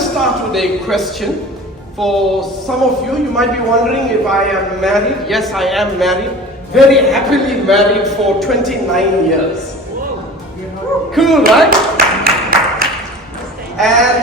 start with a question. For some of you, you might be wondering if I am married. Yes, I am married. Very happily married for 29 years. Cool, right?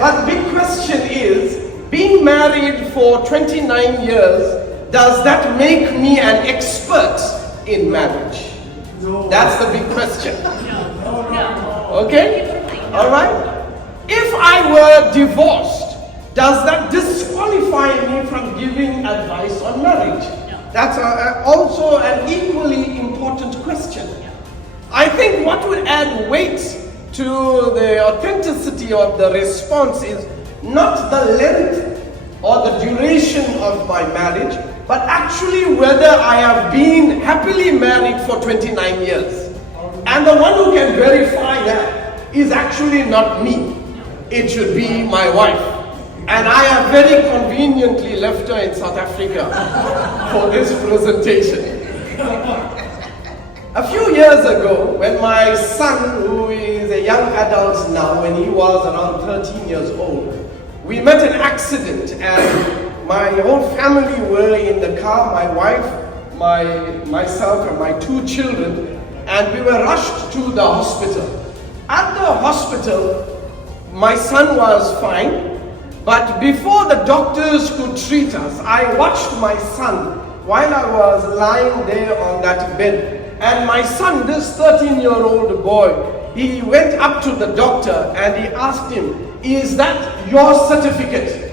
But the big question is, being married for 29 years, does that make me an expert in marriage? That's the big question. Okay? Alright? If I were divorced, does that disqualify me from giving advice on marriage? That's also an equally important question. I think what would add weight to the authenticity of the response is not the length or the duration of my marriage, but actually whether I have been happily married for 29 years. And the one who can verify that is actually not me. It should be my wife. And I have very conveniently left her in South Africa for this presentation. A few years ago, when my son, who is a young adult now, when he was around 13 years old, we met an accident and my whole family were in the car, my wife, myself and my 2 children, and we were rushed to the hospital. At the hospital, my son was fine. But before the doctors could treat us, I watched my son while I was lying there on that bed. And my son, this 13-year-old boy, he went up to the doctor and he asked him, "Is that your certificate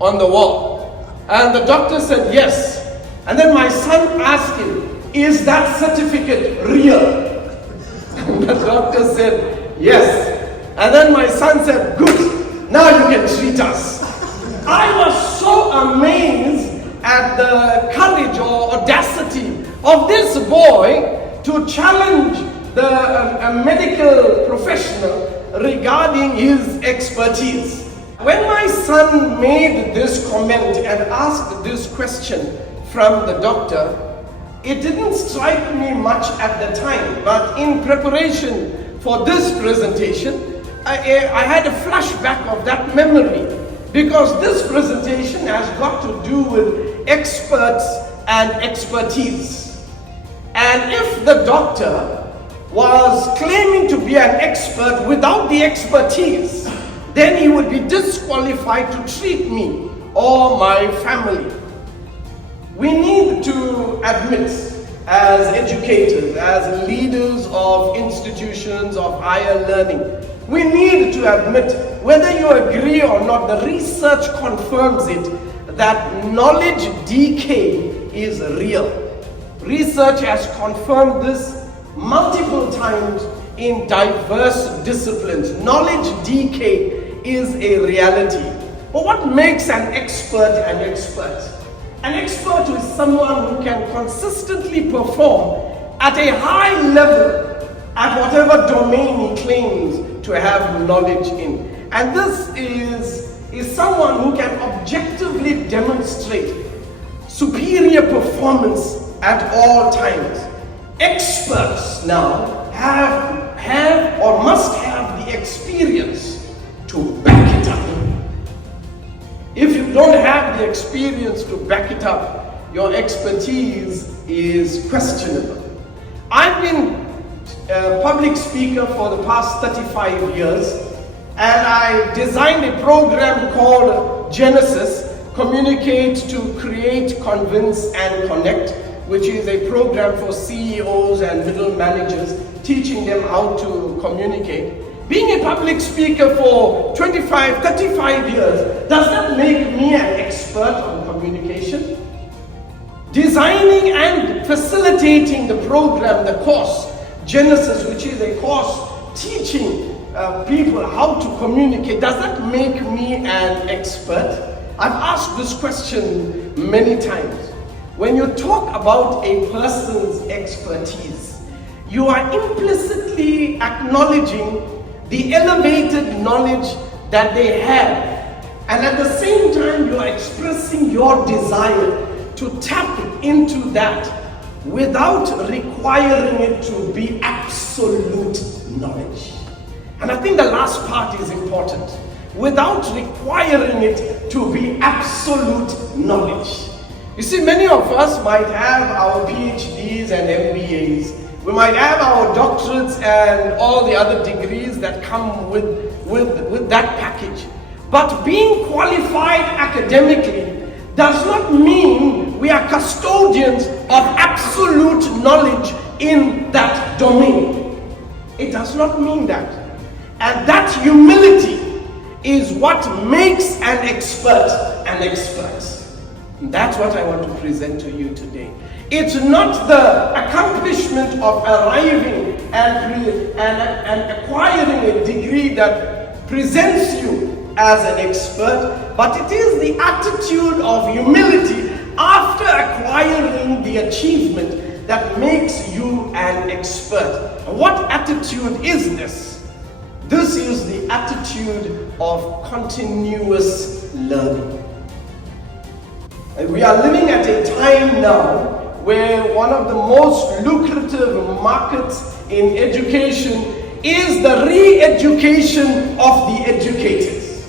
on the wall?" And the doctor said, "Yes." And then my son asked him, "Is that certificate real?" And the doctor said, "Yes." And then my son said, "Good. Now you can treat us." I was so amazed at the courage or audacity of this boy to challenge a medical professional regarding his expertise. When my son made this comment and asked this question from the doctor, it didn't strike me much at the time, but in preparation for this presentation, I had a flashback of that memory, because this presentation has got to do with experts and expertise. And if the doctor was claiming to be an expert without the expertise, then he would be disqualified to treat me or my family. We need to admit, as educators, as leaders of institutions of higher learning, we need to admit, whether you agree or not, the research confirms it, that knowledge decay is real. Research has confirmed this multiple times in diverse disciplines. Knowledge decay is a reality. But what makes an expert an expert? An expert is someone who can consistently perform at a high level at whatever domain he claims to have knowledge in. And this is someone who can objectively demonstrate superior performance at all times. Experts now have or must have the experience to back it up. If you don't have the experience to back it up, your expertise is questionable. I've been a public speaker for the past 35 years, and I designed a program called Genesis, Communicate to Create, Convince and Connect, which is a program for CEOs and middle managers, teaching them how to communicate. Being a public speaker for 25, 35 years, does that make me an expert on communication? Designing and facilitating the program, the course, Genesis, which is a course teaching people how to communicate, does that make me an expert? I've asked this question many times. When you talk about a person's expertise, you are implicitly acknowledging the elevated knowledge that they have, and at the same time you are expressing your desire to tap into that without requiring it to be absolute knowledge. And I think the last part is important. without requiring it to be absolute knowledge. You see, many of us might have our PhDs and MBAs. We might have our doctorates and all the other degrees that come with that package. But being qualified academically does not mean we are custodians of absolute knowledge in that domain. It does not mean that. And that humility is what makes an expert an expert. And that's what I want to present to you today. It's not the accomplishment of arriving and acquiring a degree that presents you as an expert, but it is the attitude of humility after acquiring the achievement that makes you an expert. And what attitude is this? This is the attitude of continuous learning. And we are living at a time now where one of the most lucrative markets in education is the re-education of the educators.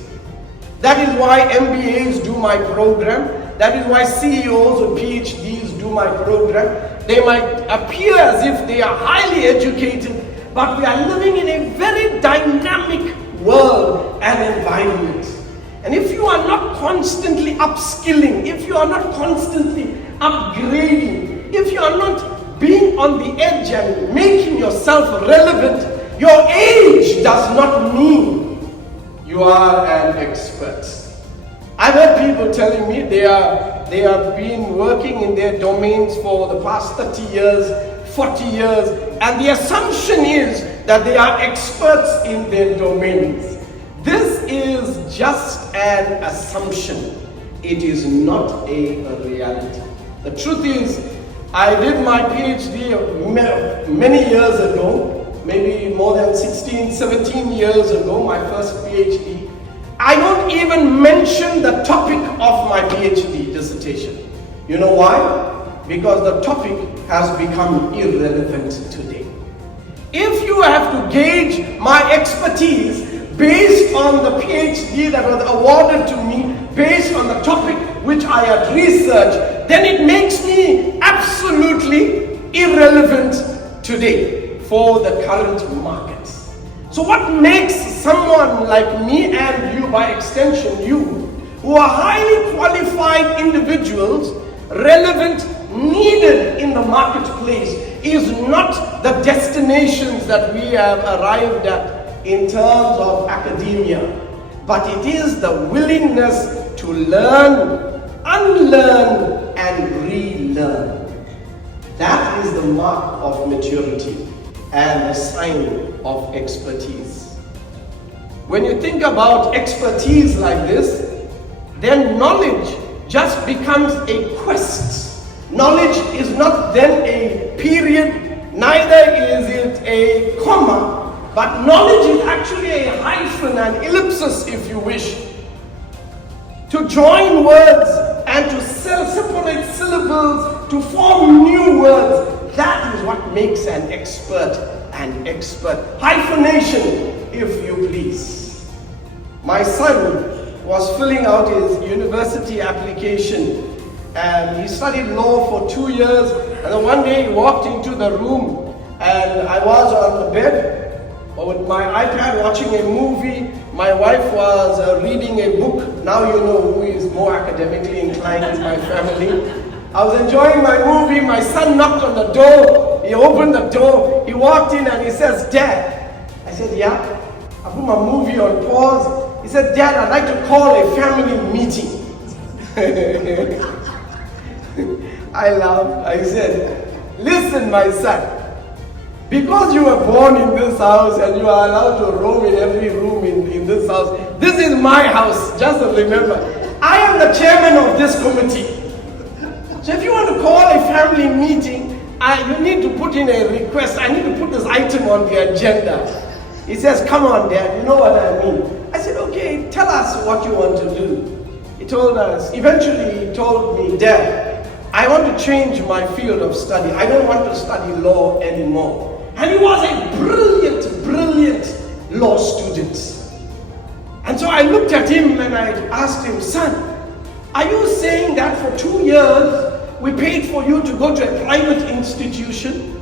That is why MBAs do my program. That is why CEOs and PhDs do my program. They might appear as if they are highly educated, but we are living in a very dynamic world and environment. And if you are not constantly upskilling, if you are not constantly upgrading, if you are not being on the edge and making yourself relevant, your age does not mean you are an expert. I've heard people telling me they have been working in their domains for the past 30 years, 40 years, and the assumption is that they are experts in their domains. This is just an assumption. It is not a reality. The truth is, I did my PhD many years ago, maybe more than 16, 17 years ago, my first PhD. I don't even mention the topic of my PhD dissertation. You know why? Because the topic has become irrelevant today. If you have to gauge my expertise based on the PhD that was awarded to me, based on the topic which I had researched, then it makes me absolutely irrelevant today for the current market. So what makes someone like me and you, by extension you, who are highly qualified individuals, relevant, needed in the marketplace, is not the destinations that we have arrived at in terms of academia, but it is the willingness to learn, unlearn, and relearn. That is the mark of maturity and a sign of expertise. When you think about expertise like this, then knowledge just becomes a quest. Knowledge is not then a period, neither is it a comma, but knowledge is actually a hyphen, an ellipsis if you wish. To join words and to separate syllables, to form new words, that is what makes an expert an expert. Hyphenation, if you please. My son was filling out his university application and he studied law for 2 years, and then one day he walked into the room and I was on the bed with my iPad watching a movie. My wife was reading a book. Now you know who is more academically inclined in my family. I was enjoying my movie. My son knocked on the door. He opened the door. He walked in and he says, "Dad." I said, "Yeah." I put my movie on pause. He said, "Dad, I'd like to call a family meeting." I laughed. I said, "Listen, my son. Because you were born in this house and you are allowed to roam in every room in this house, this is my house. Just remember, I am the chairman of this committee. So if you want to call a family meeting, you need to put in a request. I need to put this item on the agenda." He says, "Come on, Dad, you know what I mean." I said, "Okay, tell us what you want to do." He told us, eventually he told me, "Dad, I want to change my field of study. I don't want to study law anymore." And he was a brilliant law student. And so I looked at him and I asked him, son, are you saying that for 2 years we paid for you to go to a private institution?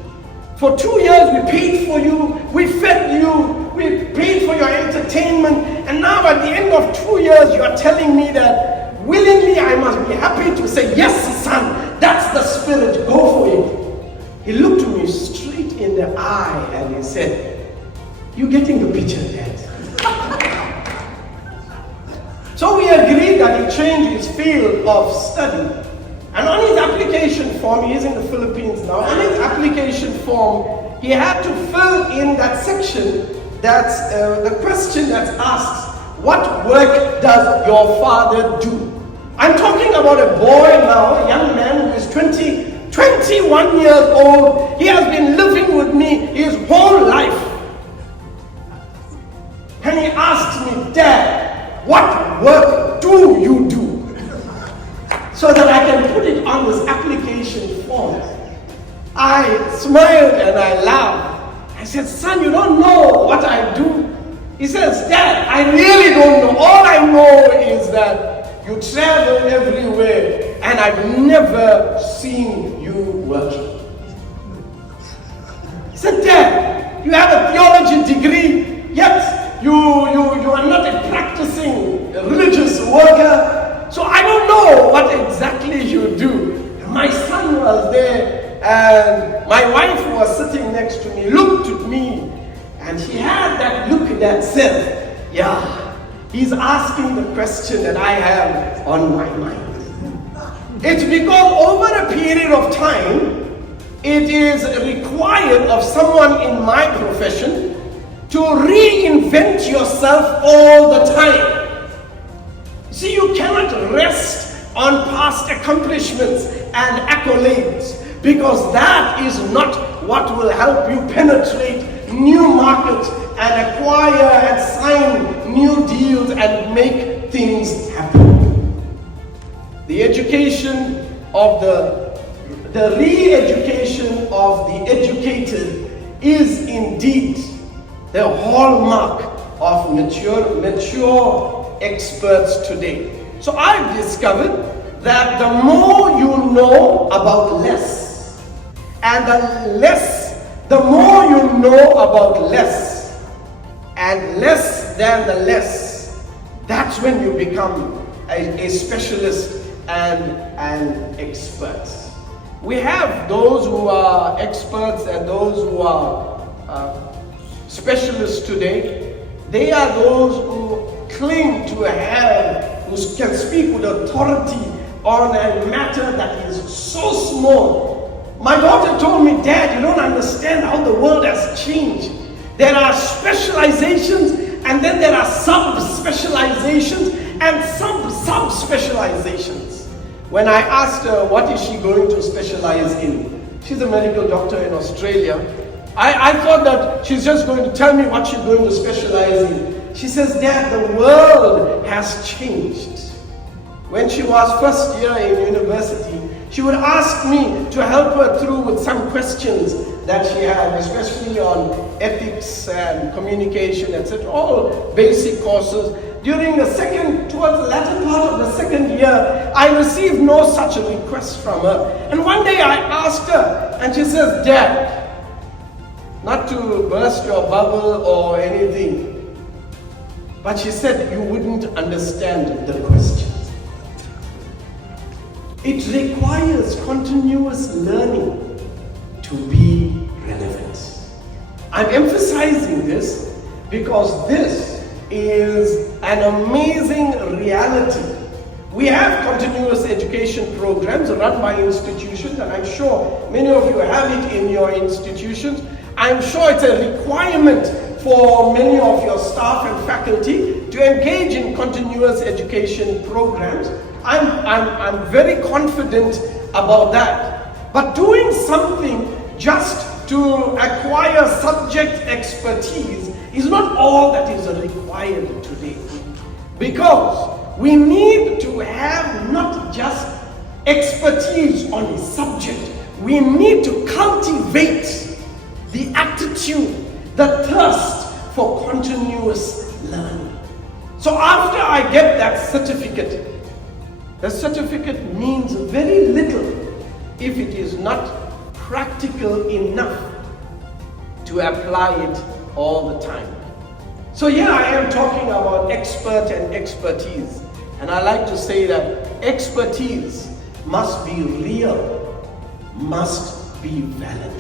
For 2 years we paid for you, we fed you, we paid for your entertainment, and now at the end of 2 years you are telling me that willingly I must be happy to say, yes son, that's the spirit, go for it. He looked me straight in the eye and he said, you getting the picture, Dad? So we agreed that he changed his field of study. And on his application form, he is in the Philippines now, on his application form, he had to fill in that section that's the question that asks, what work does your father do? I'm talking about a boy now, a young man who is 21 years old. He has been living with me his whole life. And he asked me, Dad, what work do you do? So that I can put it on this application form. I smiled and I laughed. I said, son, you don't know what I do. He says, Dad, I really don't know. All I know is that you travel everywhere and I've never seen you working. He said, Dad, you have a theology degree, yet you are not a practicing religious worker. So I don't know what exactly you do. My son was there and my wife was sitting next to me, looked at me, and she had that look that said, yeah, he's asking the question that I have on my mind. It's because over a period of time, it is required of someone in my profession to reinvent yourself all the time. See, you cannot rest on past accomplishments and accolades, because that is not what will help you penetrate new markets and acquire and sign new deals and make things happen. The education of the re-education of the educated is indeed the hallmark of mature experts today. So I've discovered that the more you know about less, and the more you know about less, and less than the less, that's when you become a specialist and an expert. We have those who are experts and those who are specialists today. They are those who claim to have, who can speak with authority on a matter that is so small. My daughter told me, Dad, you don't understand how the world has changed. There are specializations, and then there are sub-specializations and sub-specializations. When I asked her what is she going to specialize in, she's a medical doctor in Australia. I thought that she's just going to tell me what she's going to specialize in. She says, Dad, the world has changed. When she was first year in university, she would ask me to help her through with some questions that she had, especially on ethics and communication, etc. All basic courses. During towards the latter part of the second year, I received no such a request from her. And one day I asked her, and she says, Dad, not to burst your bubble or anything, but she said you wouldn't understand the question. It requires continuous learning to be relevant. I'm emphasizing this because this is an amazing reality. We have continuous education programs run by institutions, and I'm sure many of you have it in your institutions. I'm sure it's a requirement for many of your staff and faculty to engage in continuous education programs. I'm very confident about that. But doing something just to acquire subject expertise is not all that is required today. Because we need to have not just expertise on a subject, we need to cultivate the attitude, the thirst for continuous learning. So after I get that certificate, the certificate means very little if it is not practical enough to apply it all the time. So here I am talking about expert and expertise. And I like to say that expertise must be real, must be valid.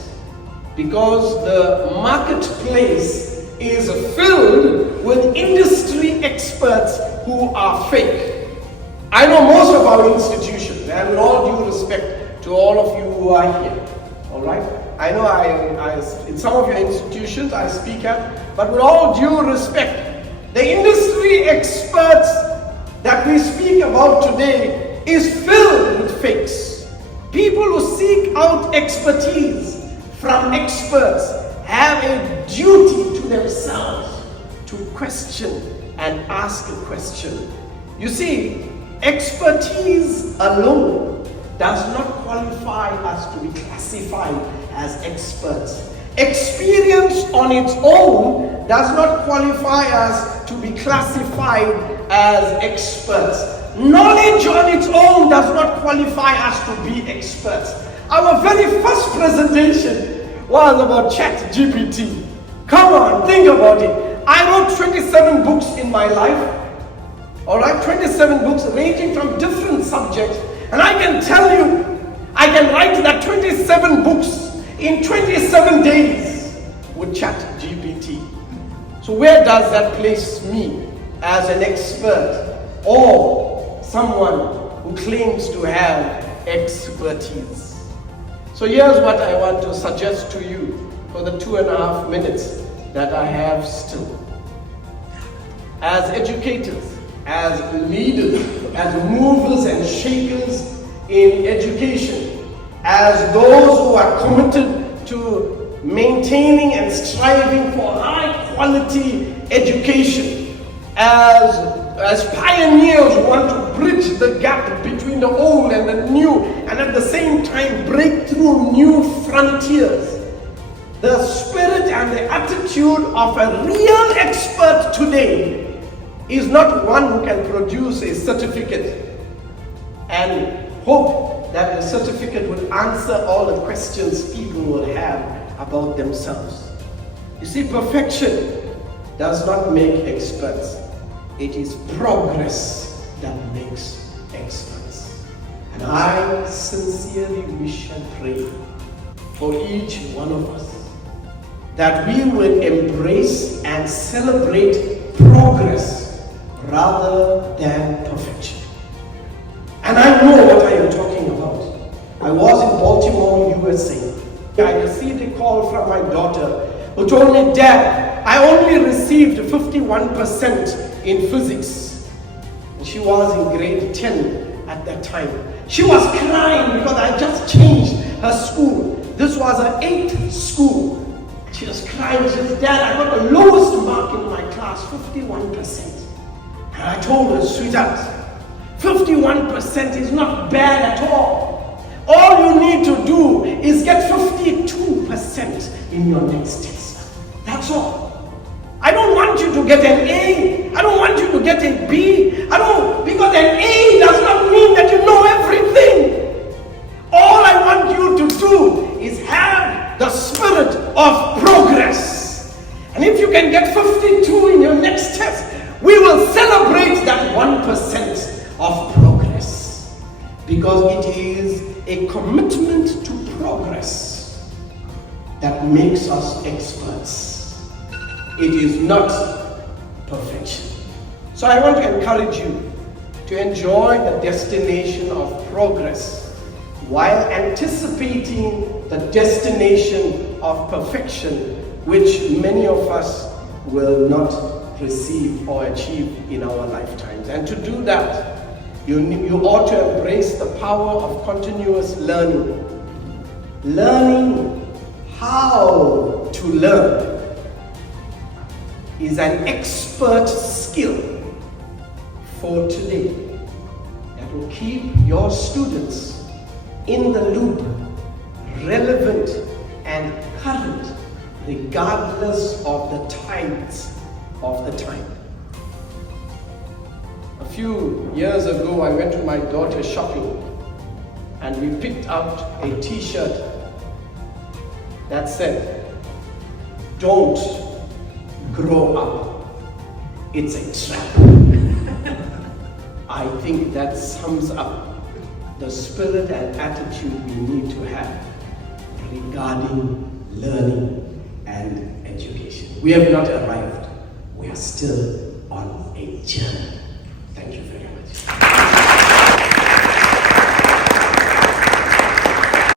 Because the marketplace is filled with industry experts who are fake. I know most of our institutions, and with all due respect to all of you who are here, all right? I know in some of your institutions I speak at, but with all due respect, the industry experts that we speak about today is filled with fakes. People who seek out expertise from experts have a duty to themselves to question and ask a question. You see, expertise alone does not qualify us to be classified as experts. Experience on its own does not qualify us to be classified as experts. Knowledge on its own does not qualify us to be experts. Our very first presentation was about ChatGPT. Come on, think about it. I wrote 27 books in my life. Alright, 27 books ranging from different subjects. And I can tell you, I can write that 27 books in 27 days with ChatGPT. So where does that place me as an expert or someone who claims to have expertise? So here's what I want to suggest to you for the 2.5 minutes that I have still. As educators, as leaders, as movers and shakers in education, as those who are committed to maintaining and striving for high quality education, as pioneers who want to bridge the gap between the old and the new, and at the same time break through new frontiers. The spirit and the attitude of a real expert today is not one who can produce a certificate and hope that the certificate will answer all the questions people will have about themselves. You see, perfection does not make experts. It is progress that makes experts. And I sincerely wish and pray for each one of us that we will embrace and celebrate progress rather than perfection. And I know what I am talking about. I was in Baltimore, USA. I received a call from my daughter who told me, "Dad, I only received 51% in physics." And she was in grade 10 at that time. She was crying because I just changed her school. This was her 8th school. She was crying. She said, "Dad, I got the lowest mark in my class, 51%. And I told her, "Sweetheart, 51% is not bad at all. All you need to do is get 52% in your next test. That's all. I don't want you to get an A. I don't want you to get a B. Because an A does not mean that you know everything. All I want you to do is have the spirit of progress. And if you can get 52 in your next test, we will celebrate that 1% of progress, because it is a commitment to progress that makes us experts. It is not perfection. So I want to encourage you to enjoy the destination of progress while anticipating the destination of perfection, which many of us will not receive or achieve in our lifetimes. And to do that, you ought to embrace the power of continuous learning. Learning how to learn is an expert skill for today that will keep your students in the loop, relevant and current, regardless of the tides of the time. few years ago, I went to my daughter shopping and we picked out a t-shirt that said, "Don't grow up, it's a trap." I think that sums up the spirit and attitude we need to have regarding learning and education. We have not arrived. We are still on a journey. Thank you.